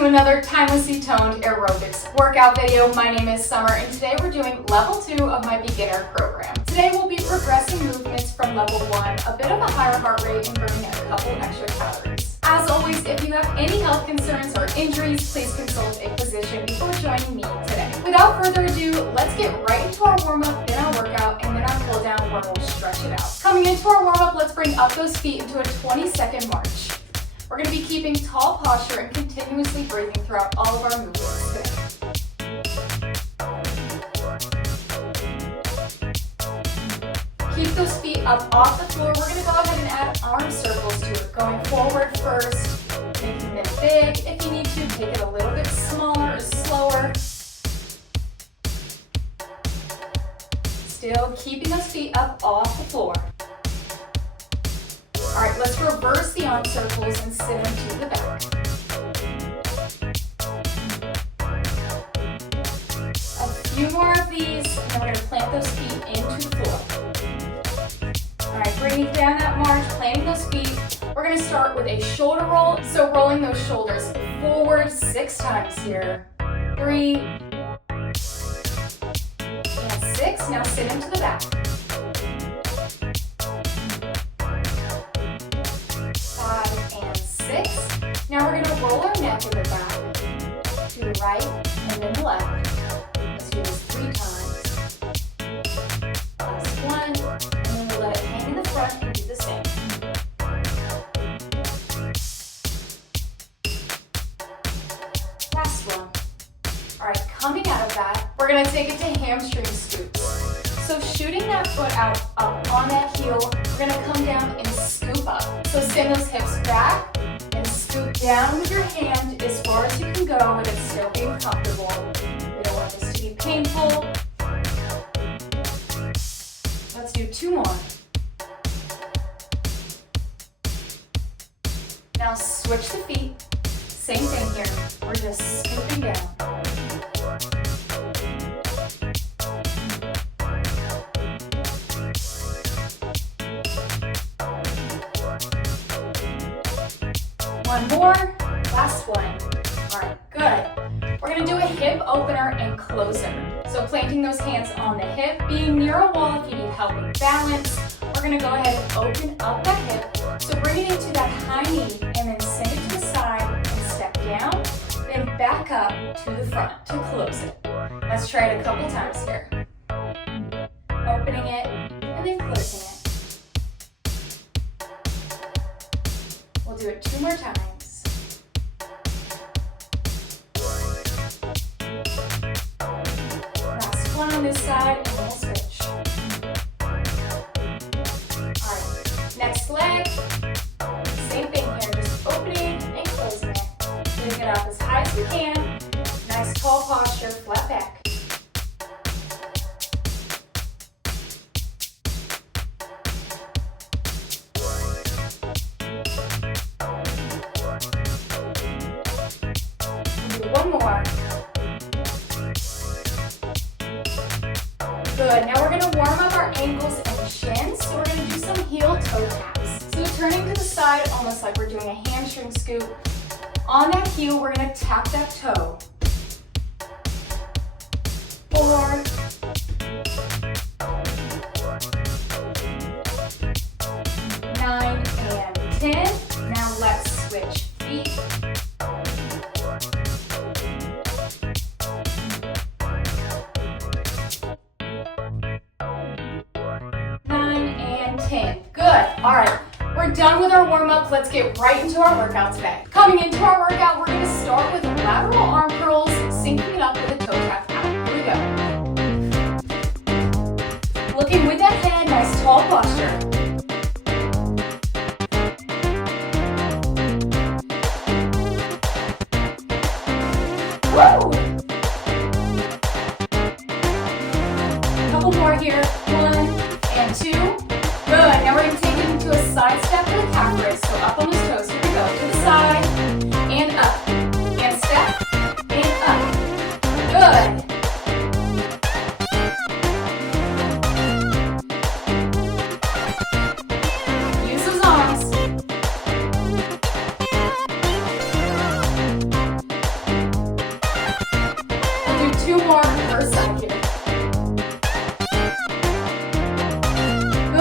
to another timelessly toned aerobics workout video. My name is Summer and today we're doing level 2 of my beginner program. Today we'll be progressing movements from level 1, a bit of a higher heart rate and burning a couple extra calories. As always, if you have any health concerns or injuries, please consult a physician before joining me today. Without further ado, let's get right into our warm-up, then our workout, and then our cool down where we'll stretch it out. Coming into our warm-up, let's bring up those feet into a 20-second march. We're going to be keeping tall posture and continuously breathing throughout all of our movements today. Keep those feet up off the floor. We're going to go ahead and add arm circles to it. Going forward first, making them big. If you need to, take it a little bit smaller or slower. Still keeping those feet up off the floor. All right, let's reverse the arm circles and sit them to the back. A few more of these, and then we're going to plant those feet into the floor. All right, bringing down that march, planting those feet. We're going to start with a shoulder roll. So rolling those shoulders forward 6 times here. 3 and 6. Now sit them to the back. 5 and 6. Now we're going to roll our neck in the back to the right and then the left. Let's do this 3 times. Last one, and then we'll let it hang in the front and do the same. Last one. All right, coming out of that, we're going to take it to hamstring scoops. So shooting that foot out up on that heel, we're going to come down and scoop up. So send those hips back and scoop down with your hand as far as you can go with it still being comfortable. We don't want this to be painful. Let's do 2 more. Now switch the feet. Same thing here. We're just scooping down. One more, last one. All right, good. We're gonna do a hip opener and closer. So planting those hands on the hip, being near a wall if you need help with balance. We're gonna go ahead and open up that hip. So bring it into that high knee and then send it to the side and step down, then back up to the front to close it. Let's try it a couple times here. Opening it and then closing it. We'll do it 2 more times. Last one on this side, and then we'll switch. All right, next leg. Same thing here, just opening and closing it. Getting it up as high as we can. Nice tall posture, flat back. One more. Good. Now we're going to warm up our ankles and shins. So we're going to do some heel toe taps. So turning to the side, almost like we're doing a hamstring scoop. On that heel, we're going to tap that toe. 4. 9 and 10. Now let's switch feet. 10. Good. All right. We're done with our warm-up. Let's get right into our workout today. Coming into our workout, we're going to start with lateral arm curls, syncing it up with a toe tap out. Here we go. Looking with that head, nice tall posture. Woo! A couple more here. 1 and 2. Good. Now we're going to take it into a side step with a calf raise. So up on those toes. Here we go. To the side and up. And step and up. Good.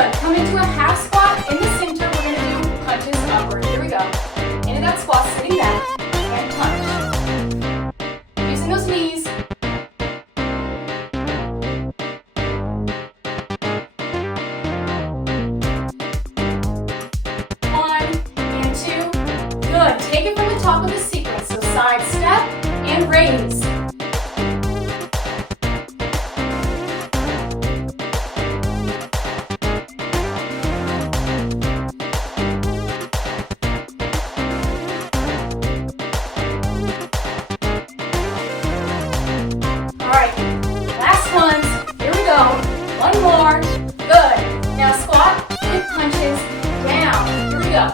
Good. Come into a half squat. In the center, we're going to do punches upward. Here we go. Into that squat, sitting back, and punch. Using those knees. One and two. Good. Take it from the top of the sequence. So side step and raise. One more. Good. Now squat, hip punches down. Here we go.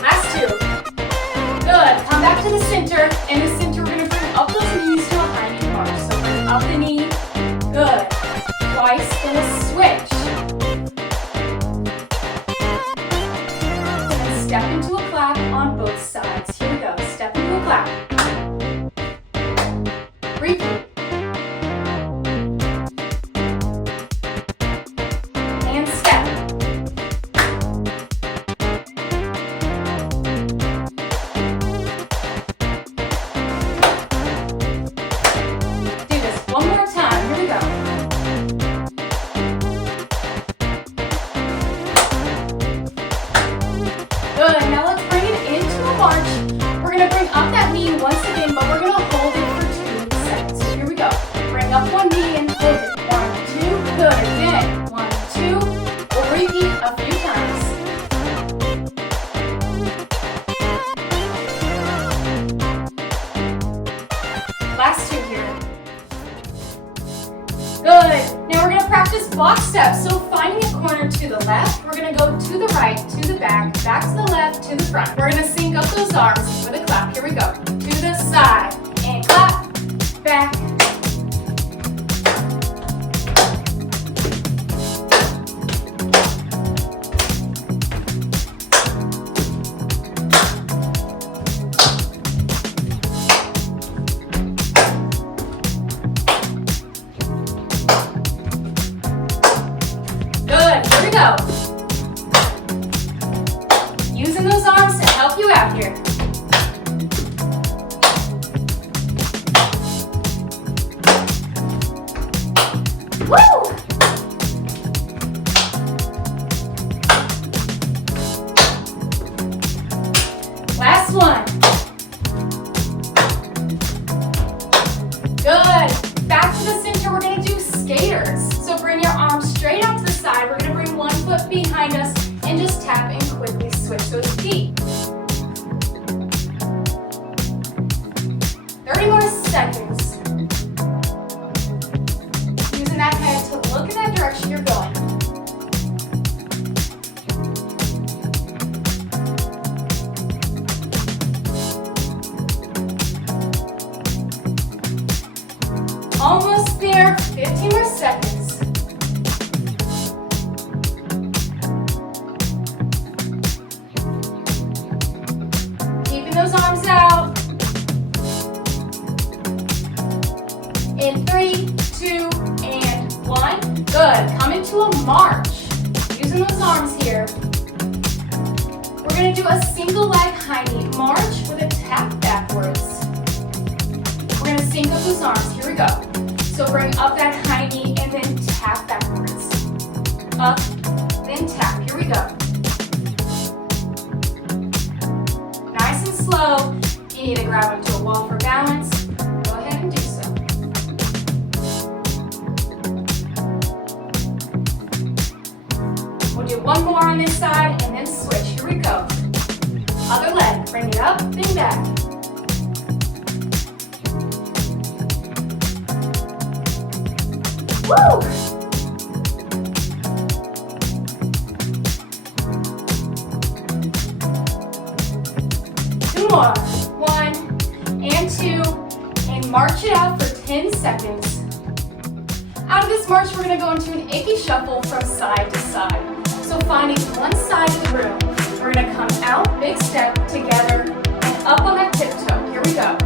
Last two. Good. Come back to the center. In the center, we're going to bring up those knees to a high knee march. So bring up the knee. Good. Twice. Then a switch. And step into a clap on both sides. Here we go. Step into a clap. Repeat. And step. Do this one more time. Here we go. Good. Now let's bring it into a march. We're going to bring up that knee once again, but we're going to hold it for 2 seconds. So here we go. Bring up one knee and hold it. 1, 2. Good. Again. 1, 2. We'll repeat a few times. Last two here. Good. Now we're going to practice box steps. So finding a corner to the left, we're going to go to the right, to the back to the left, to the front. We're going to sync up those arms with a clap. Here we go. To the side and clap, back. Good. Here we go. Using those arms to help you out here. Woo! Last one. Good. Back to the center, we're going to do skaters. So bring your arms straight out to the side. We're going to bring one foot behind us and just tap and quickly switch those feet. 30 more seconds. Using that head to look in that direction you're going. Almost there. 15 more seconds. Keeping those arms out. In 3, 2, and 1. Good. Come into a march. Using those arms here. We're going to do a single leg high knee march with a tap backwards. We're going to sync up those arms. Here we go. So bring up that high knee and then tap backwards. Up, then tap. Here we go. Nice and slow. If you need to grab onto a wall for balance, go ahead and do so. We'll do one more on this side and then switch. Here we go. Other leg. Bring it up, then back. Woo! Two more. 1 and 2. And march it out for 10 seconds. Out of this march, we're going to go into an icky shuffle from side to side. So finding one side of the room, we're going to come out, big step, together, and up on that tiptoe. Here we go.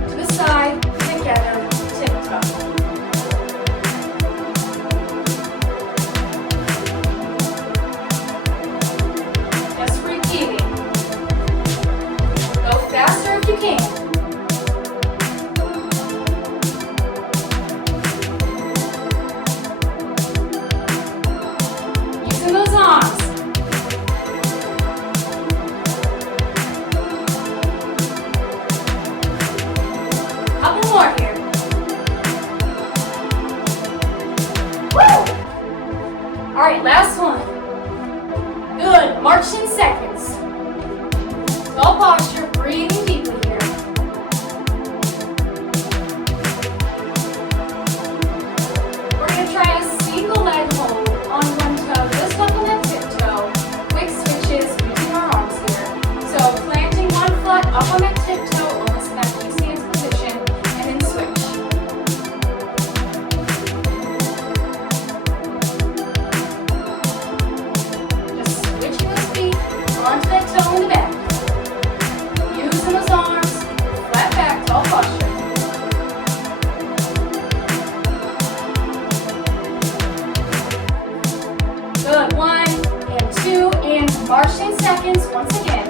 once again.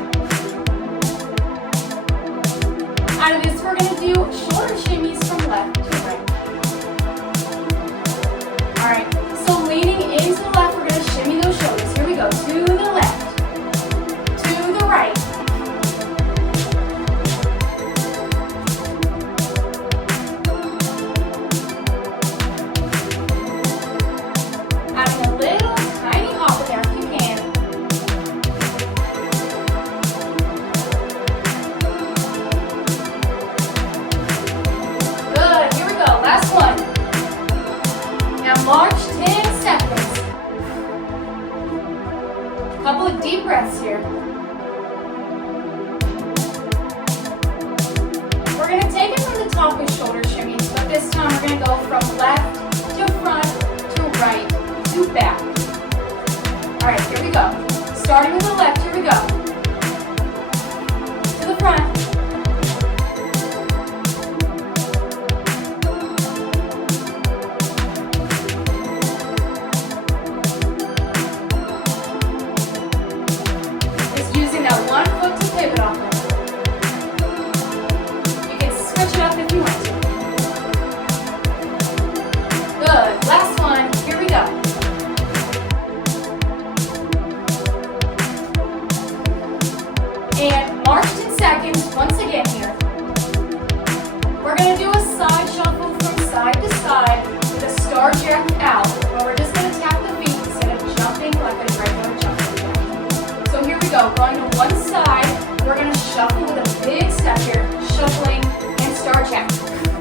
Out of this, we're going to do shoulder shimmies from left to right. Alright, so leaning into the left, we're going to shimmy those shoulders. Here we go. To the left. To the right. Adding a little tiny hop in there if you can. Good. Here we go. Last one. Now march 10 seconds. Couple of deep breaths here. We're going to take it from the top with shoulder shimmies, but this time we're going to go from left to front to right to back. Alright, here we go. Starting with the left, here we go. To the front. Just using that one foot to pivot off of. You can switch it up if you want to. Good. Last one. Here we go. And march 10 seconds once again here. We're going to do a side shuffle from side to side with a star jack out, where we're just going to tap the feet instead of jumping like a regular jumping jack. So here we go. Going to one side, we're going to shuffle with a big step here, shuffling and star jack.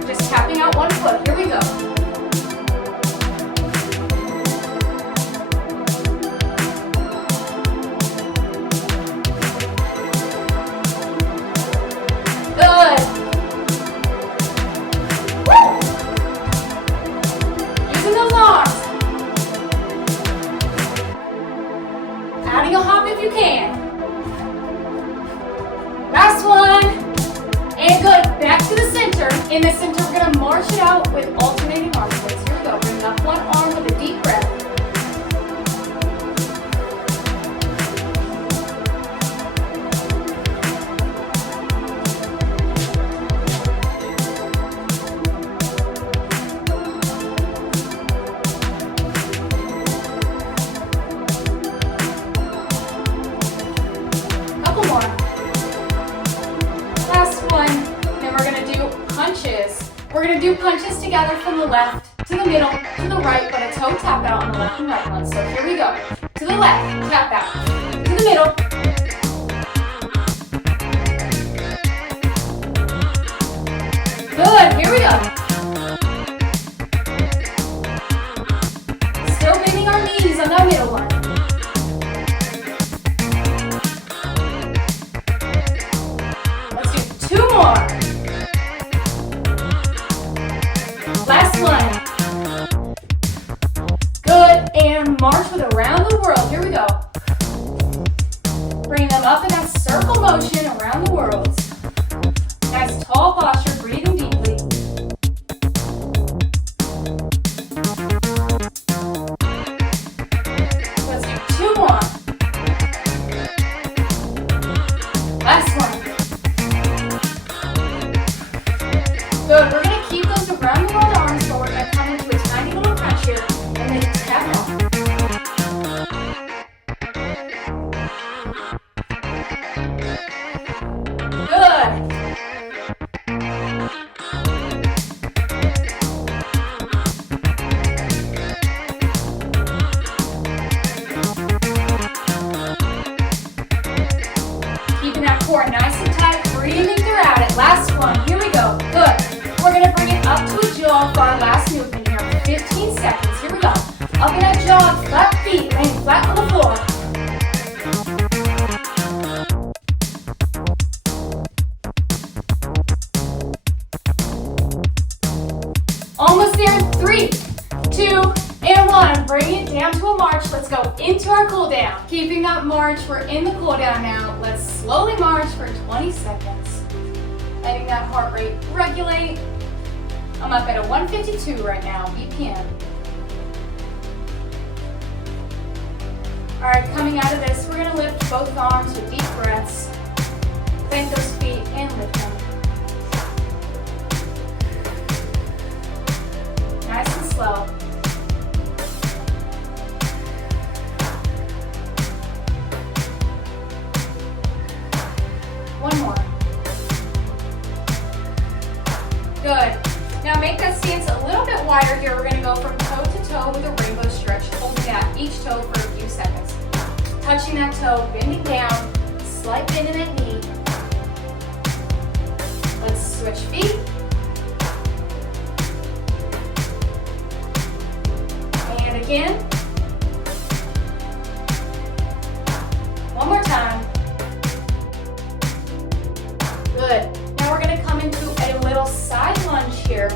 Just tapping out one foot. Here we go. Good. Woo! Using those arms. Adding a hop if you can. Last one. And good. Back to the center. In the center, we're going to march it out with alternating arm splits. Here we go. Bring up one arm with a deep breath. Couple more. Last one. Then we're going to do punches. We're going to do punches together from the left to the middle to the right, but a toe tap out on the left and right one. So here we go. To the left, tap out. To the middle. Good. Here we go. Still bending our knees on that middle one. Let's do two more. Last one. Good. And march with around the world. Here we go. Bring them up in that circle motion around the world. Nice tall posture, breathing deeply. Let's do two more. Last one. Good. We're going to keep those around the world arms, but we're going to come into a tiny little crunch here and then tap off. Good. Keeping that core nice and tight, breathing throughout it. Last one. Here we go. Good. We're going to bring it up to a jog for our last movement here. 15 seconds. Here we go. Up in that jog, flat feet, laying flat on the floor. Almost there. 3, 2, and 1. Bring it down to a march. Let's go into our cool down. Keeping that march, we're in the cool down now. Let's slowly march for 20 seconds. Letting that heart rate regulate. I'm up at a 152 right now, BPM. All right, coming out of this, we're gonna lift both arms with deep breaths. Plant those feet and lift them. Nice and slow. One more. Good. Now make that stance a little bit wider here. We're gonna go from toe to toe with a rainbow stretch, holding that each toe for a few seconds. Touching that toe, bending down, slight bend in that knee. Let's switch feet. And again. One more time. Good. Now we're going to come into a little side lunge here.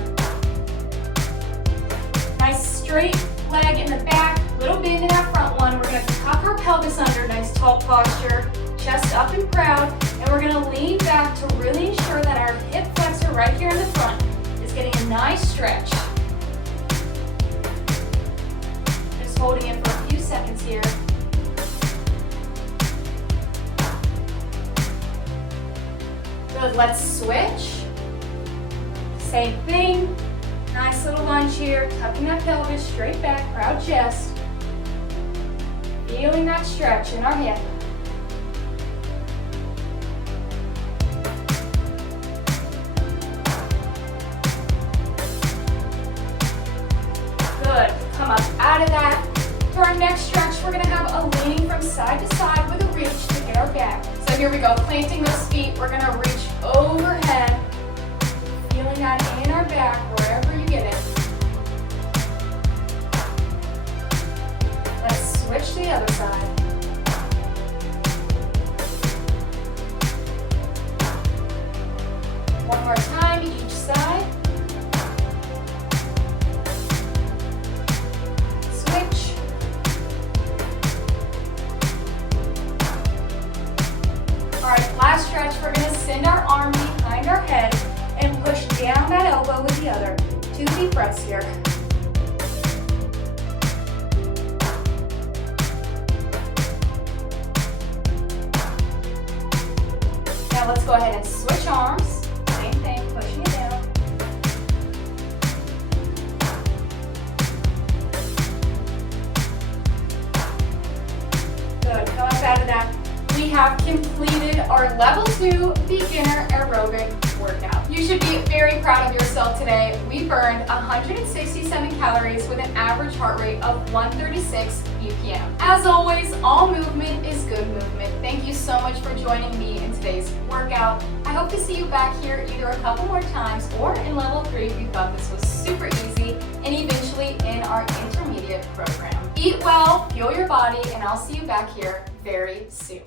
Nice straight leg in the back, little bend in that front one. We're going to tuck our pelvis under, nice tall posture, chest up and proud, and we're going to lean back to really ensure that our hip flexor right here in the front is getting a nice stretch. Just holding it for a few seconds here. Good, let's switch. Same thing. Nice little lunge here, tucking that pelvis straight back, proud chest. Feeling that stretch in our hip. Good, come up out of that. For our next stretch, we're gonna have a leaning from side to side with a reach to get our back. So here we go, planting those feet, we're gonna reach overhead, feeling that in our back, wherever you get it. Let's switch to the other side. One more time, each side. Switch. All right, last stretch, we're gonna send our arm behind our head and push down that elbow with the other. 2 deep breaths here. Now let's go ahead and switch arms. Same thing, pushing it down. Good, come up out of that. We have completed our level 2 beginner aerobic workout. You should be very proud of yourself today. We burned 167 calories with an average heart rate of 136 BPM. As always, all movement is good movement. Thank you so much for joining me in today's workout. I hope to see you back here either a couple more times or in level 3 if you thought this was super easy, and eventually in our intermediate program. Eat well, fuel your body, and I'll see you back here very soon.